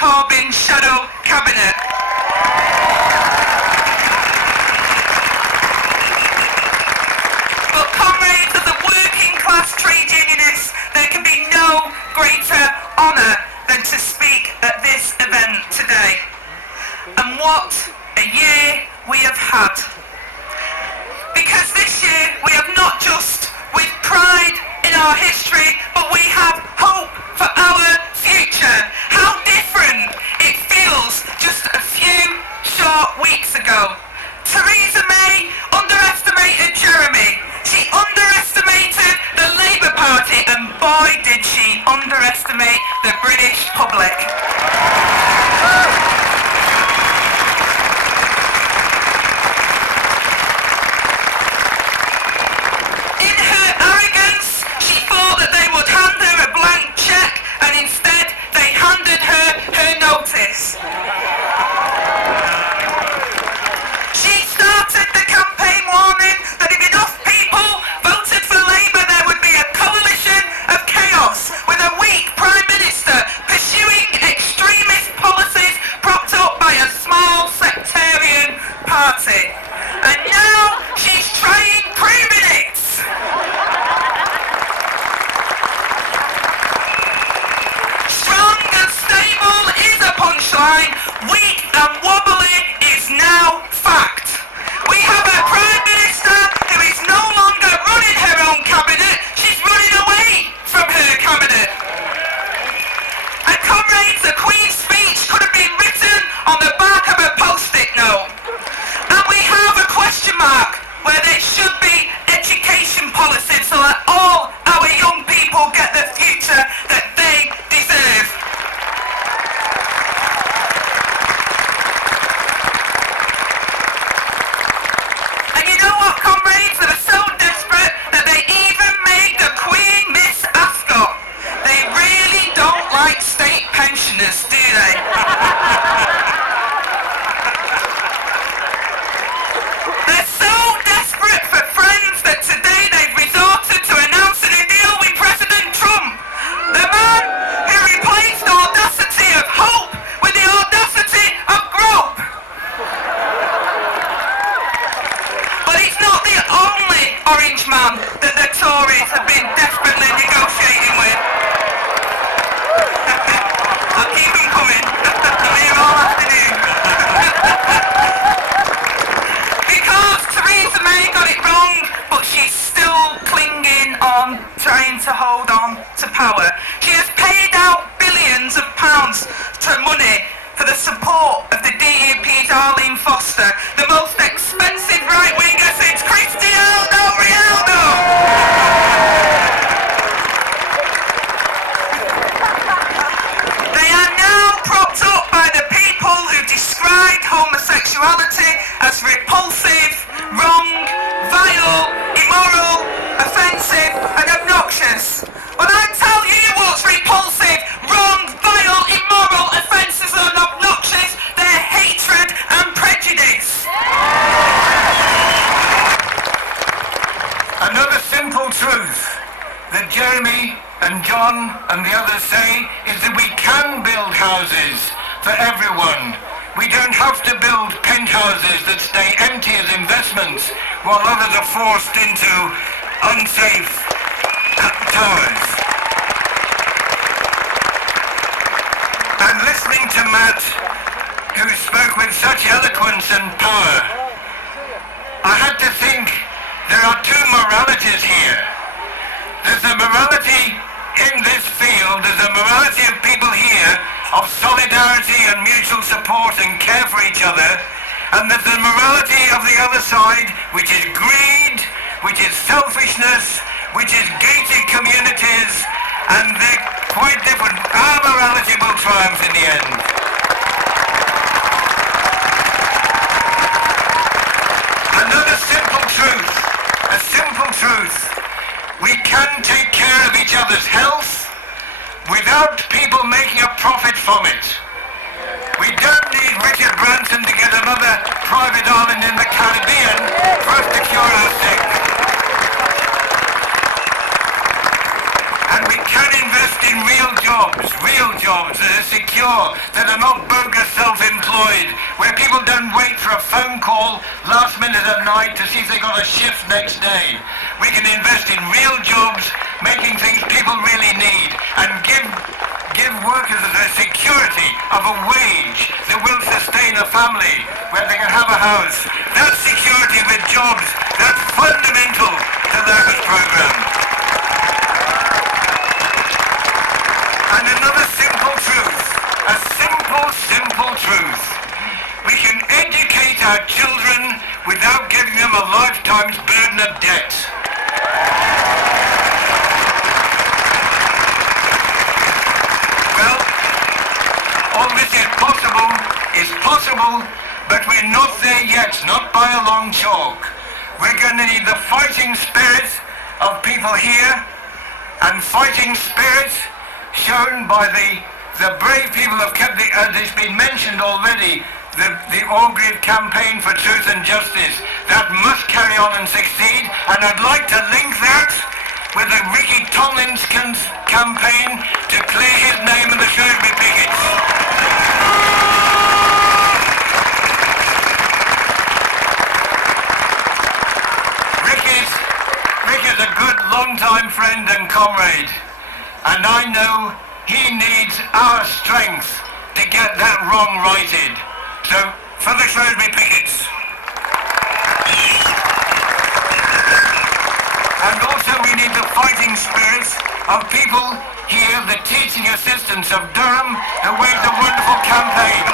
Corbyn shadow cabinet. But comrades of the working class trade unionists, there can be no greater honour than to speak at this event today. And what a year we have had. Because this year we have not just with pride in our history, but we have hope for our future. How different it feels just a few short weeks ago. Theresa May underestimated Jeremy. She underestimated the Labour Party, and boy did she underestimate the British public. In her arrogance, she thought that they would orange man that the Tories have been desperately negotiating with. I'll keep them coming. I'm here all afternoon. Because Theresa May got it wrong, but she's still clinging on, trying to hold on to power. She has paid out billions of pounds to money for the support of the DUP's Arlene Foster, the most expensive right-winger since Cristiano Ronaldo. They are now propped up by the people who described homosexuality as repulsive, wrong, vile, immoral, offensive and obnoxious. But I tell you what's repulsive, wrong, vile, immoral, offensive and obnoxious, they're hatred and prejudice. Another simple truth that Jeremy and John and the others say is that we can build houses for everyone. We don't have to build penthouses that stay empty as investments while others are forced into unsafe towers. And listening to Matt, who spoke with such eloquence and power, I had to think there are two moralities here. There's a morality in this field, there's a morality of people here of solidarity and mutual support and care for each other, and there's the morality of the other side, which is greed, which is selfishness, which is gated communities, and they're quite different. Our morality will triumph in the end. Another simple truth, a simple truth. We can take care of each other's health without people making a profit from it. We don't need Richard Branson to get another private island in the Caribbean for us to cure our sick. And we can invest in real jobs that are secure, that are not bogus self-employed, where people don't wait for a phone call last minute at night to see if they got a shift next day. We can invest in real jobs, making things people really need, and give workers the security of a wage that will sustain a family, where they can have a house. That security with jobs, that's fundamental to the Labour's programme. And another simple truth, a simple truth. We can educate our children without giving them a lifetime's burden of debt. Well, all this is possible, but we're not there yet, not by a long chalk. We're going to need the fighting spirit of people here, and fighting spirit shown by the brave people who have kept it's been mentioned already, the Orgreave campaign for truth and justice. That must carry on and succeed, and I'd like to link that with the Ricky Tomlinson campaign to clear his name of the Shrewsbury pickets. Rick is a good long-time friend and comrade, and I know he needs our strength to get that wrong righted. So, for the Shrewsbury pickets. And also we need the fighting spirit of people here, the teaching assistants of Durham, who waged a wonderful campaign.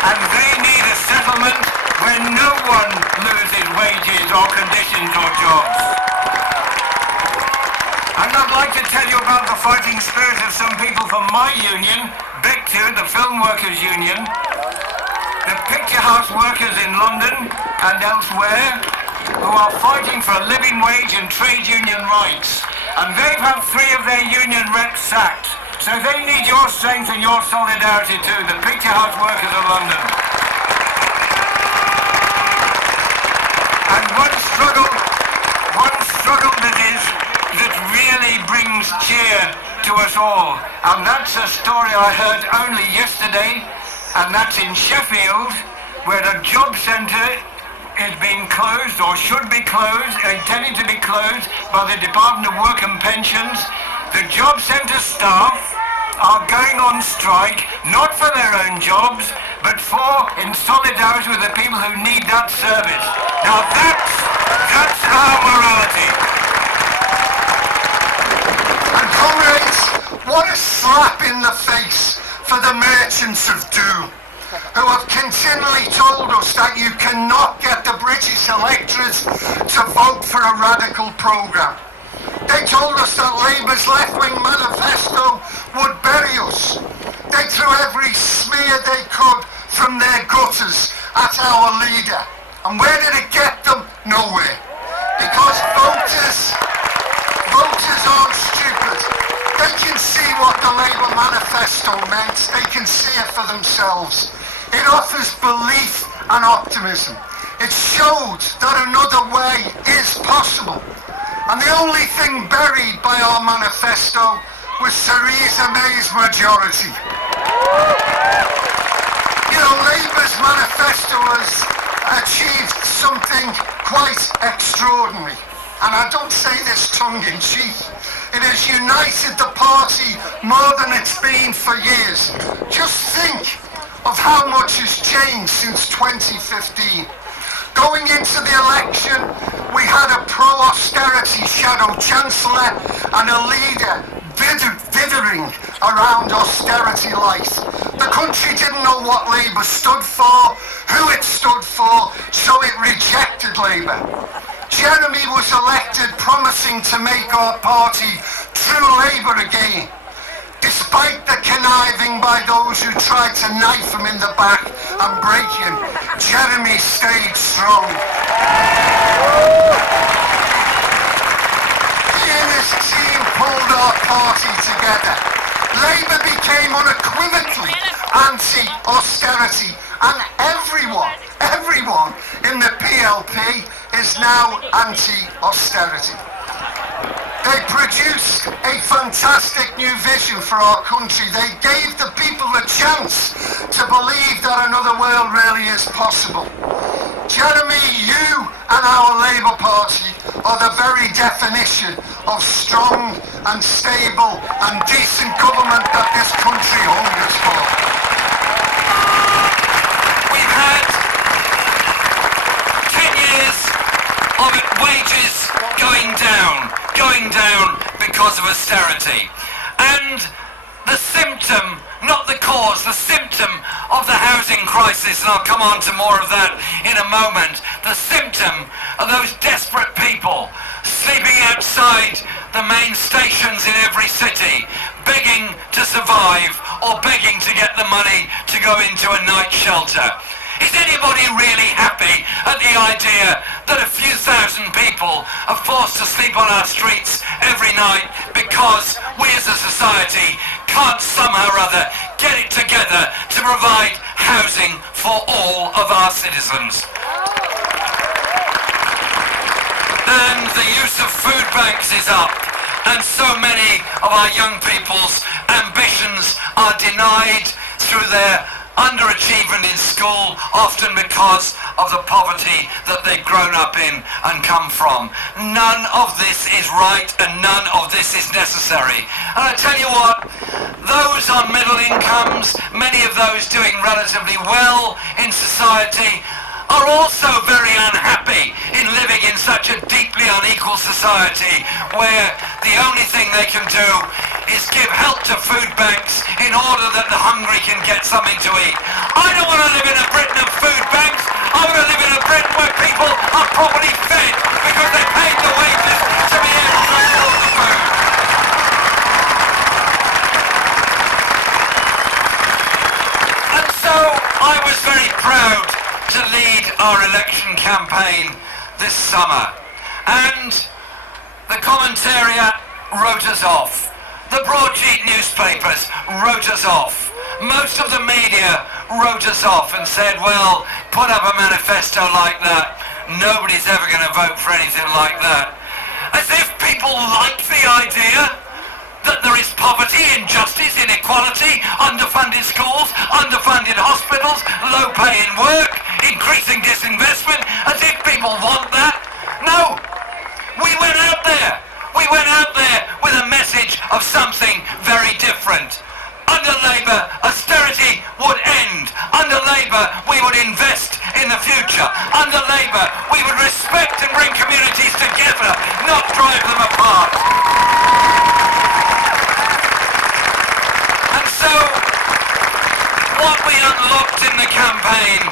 And they need a settlement where no one loses wages or conditions or jobs. And I'd like to tell you about the fighting spirit of some people from my union, BICTU, the Film Workers Union, the Picture House workers in London and elsewhere, who are fighting for a living wage and trade union rights. And they've had 3 of their union reps sacked. So they need your strength and your solidarity too, the Picture House workers of London. And one struggle that really brings cheer to us all. And that's a story I heard only yesterday, and that's in Sheffield, where a job centre is being closed or should be closed, intended to be closed by the Department of Work and Pensions. The job centre staff are going on strike, not for their own jobs, but in solidarity with the people who need that service. Now that's our morality. And comrades, what a slap in the face for the merchants of doom, who have continually told us that you cannot get the British electorate to vote for a radical programme. They told us that Labour's left-wing manifesto would bury us. They threw every smear they could from their gutters at our leader. And where did it get them? Nowhere. Because voters aren't stupid. They can see what the Labour manifesto meant. They can see it for themselves. It offers belief and optimism. It showed that another way is possible. And the only thing buried by our manifesto was Theresa May's majority. You know, Labour's manifesto has achieved something quite extraordinary. And I don't say this tongue-in-cheek. It has united the party more than it's been for years. Just think of how much has changed since 2015. Going into the election, we had a pro-austerity shadow chancellor and a leader dithering around austerity light. The country didn't know what Labour stood for, who it stood for, so it rejected Labour. Jeremy was elected promising to make our party true Labour again, despite the conniving by those who tried to knife him in the back and break him. Jeremy stayed strong. He and his team pulled our party together. Labour became unequivocally anti-austerity, and everyone in the PLP is now anti-austerity. They produced a fantastic new vision for our country. They gave the people the chance to believe that another world really is possible. Jeremy, you and our Labour Party are the very definition of strong and stable and decent government that this country hungers for. We've had 10 years of wages going down because of austerity. And the symptom, not the cause, the symptom of the housing crisis, and I'll come on to more of that in a moment, the symptom of those desperate people sleeping outside the main stations in every city, begging to survive or begging to get the money to go into a night shelter. Is anybody really happy at the idea that a few thousand people are forced to sleep on our streets every night because we as a society can't somehow or other get it together to provide housing for all of our citizens? And the use of food banks is up, and so many of our young people's ambitions are denied through their underachievement in school, often because of the poverty that they've grown up in and come from. None of this is right and none of this is necessary. And I tell you what, those on middle incomes, many of those doing relatively well in society, are also very unhappy in living in such a deeply unequal society where the only thing they can do is give help to food banks in order that the hungry can get something to eat. I don't want to live in a Britain of food banks. I want to live in a Britain where people are properly fed because they paid the wages to be able to afford the food. And so I was very proud to lead our election campaign this summer, and the commentariat wrote us off. The broadsheet newspapers wrote us off. Most of the media wrote us off and said, well, put up a manifesto like that, nobody's ever going to vote for anything like that. As if people like the idea that there is poverty, injustice, inequality, underfunded schools, underfunded hospitals, low pay in work, increasing disinvestment, as if people want that? No. We went out there. We went out there with a message of something very different. Under Labour, austerity would end. Under Labour, we would invest in the future. Under Labour, we would respect and bring communities together, not drive them apart. And so, what we unlocked in the campaign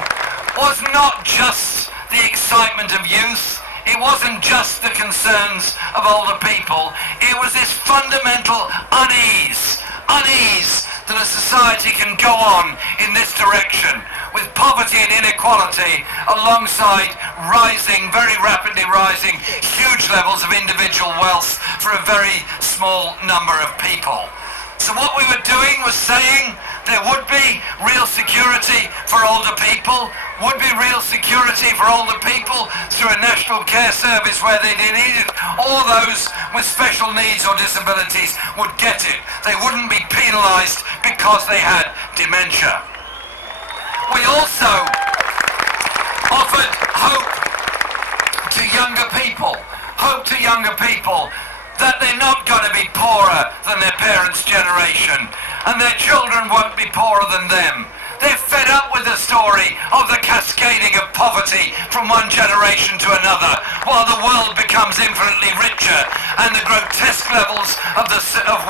was not just the excitement of youth. It wasn't just the concerns of older people. It was this fundamental unease that a society can go on in this direction with poverty and inequality alongside rising, very rapidly rising, huge levels of individual wealth for a very small number of people. So what we were doing was saying there would be real security for older people, would be real security for older people through a national care service where they need it. All those with special needs or disabilities would get it. They wouldn't be penalised because they had dementia. We also offered hope to younger people that they're not going to be poorer than their parents' generation, and their children won't be poorer than them. They're fed up with the story of the cascading of poverty from one generation to another, while the world becomes infinitely richer and the grotesque levels of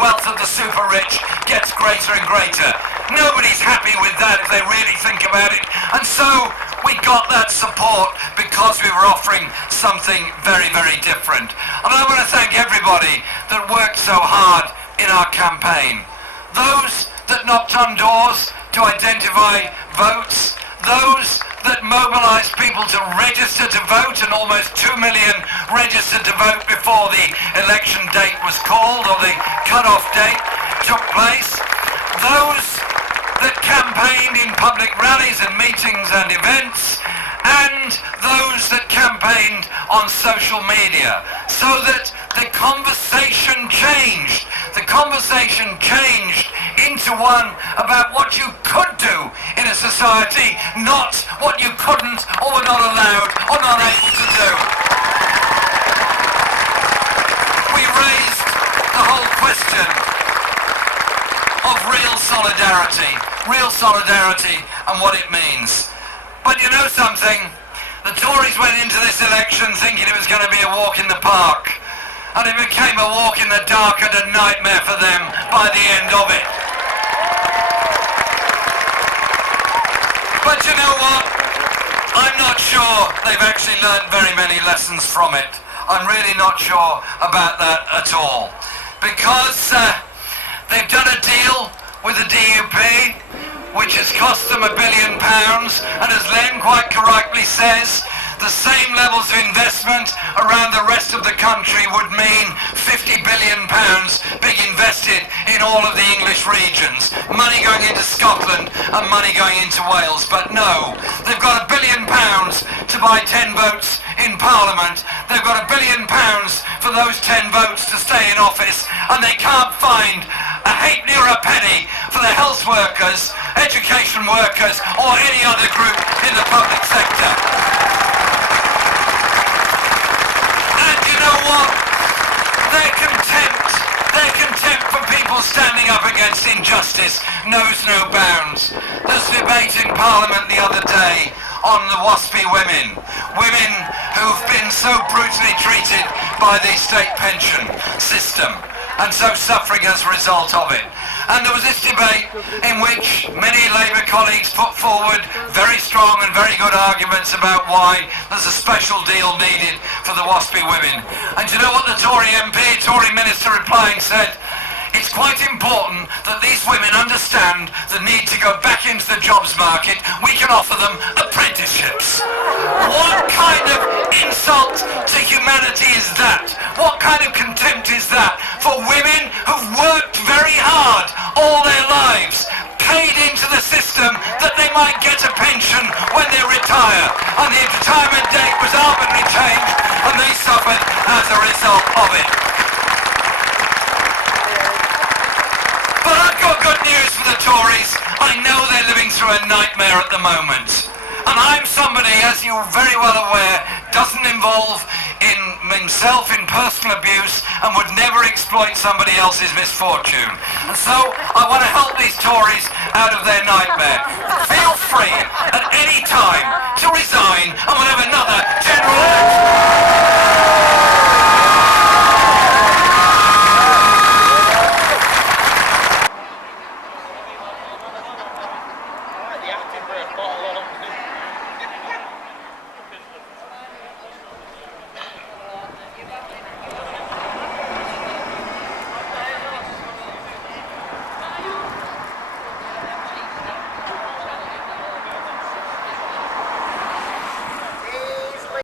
wealth of the super rich gets greater and greater. Nobody's happy with that if they really think about it. And so we got that support because we were offering something very, very different. And I want to thank everybody that worked so hard in our campaign. Those that knocked on doors to identify votes, those that mobilised people to register to vote, and almost 2 million registered to vote before the election date was called, or the cut-off date took place, those that campaigned in public rallies and meetings and events, and those that campaigned on social media, so that the conversation changed. The conversation changed into one about what you could do in a society, not what you couldn't or were not allowed or not able to do. We raised the whole question of real solidarity and what it means. But you know something? The Tories went into this election thinking it was going to be a walk in the park, and it became a walk in the dark and a nightmare for them by the end of it. But you know what? I'm not sure they've actually learned very many lessons from it. I'm really not sure about that at all. Because they've done a deal with the DUP, which has cost them £1 billion, and as Len quite correctly says, the same levels of investment around the rest of the country would mean £50 billion being invested in all of the English regions. Money going into Scotland and money going into Wales. But no, they've got £1 billion to buy 10 votes in Parliament. They've got £1 billion for those 10 votes to stay in office, and they can't find a halfpenny or a penny for the health workers, education workers, or any other group in the public sector. And you know what? Their contempt for people standing up against injustice knows no bounds. There's a debate in Parliament the other day on the WASPy women who've been so brutally treated by the state pension system and so suffering as a result of it. And there was this debate in which many Labour colleagues put forward very strong and very good arguments about why there's a special deal needed for the WASPy women. And do you know what the Tory MP, Tory minister replying said? It's quite important that these women understand the need to go back into the jobs market. We can offer them apprenticeships. What kind of insult to humanity is that? What kind of contempt is that for women who've worked very hard all their lives, paid into the system that they might get a pension when they retire, and the retirement date was arbitrarily changed and they suffered as a result of it. But I've got good news for the Tories. I know they're living through a nightmare at the moment. And I'm somebody, as you're very well aware, doesn't involve himself in personal abuse and would never exploit somebody else's misfortune. And so I want to help these Tories out of their nightmare. Feel free at any time to resign and we'll have another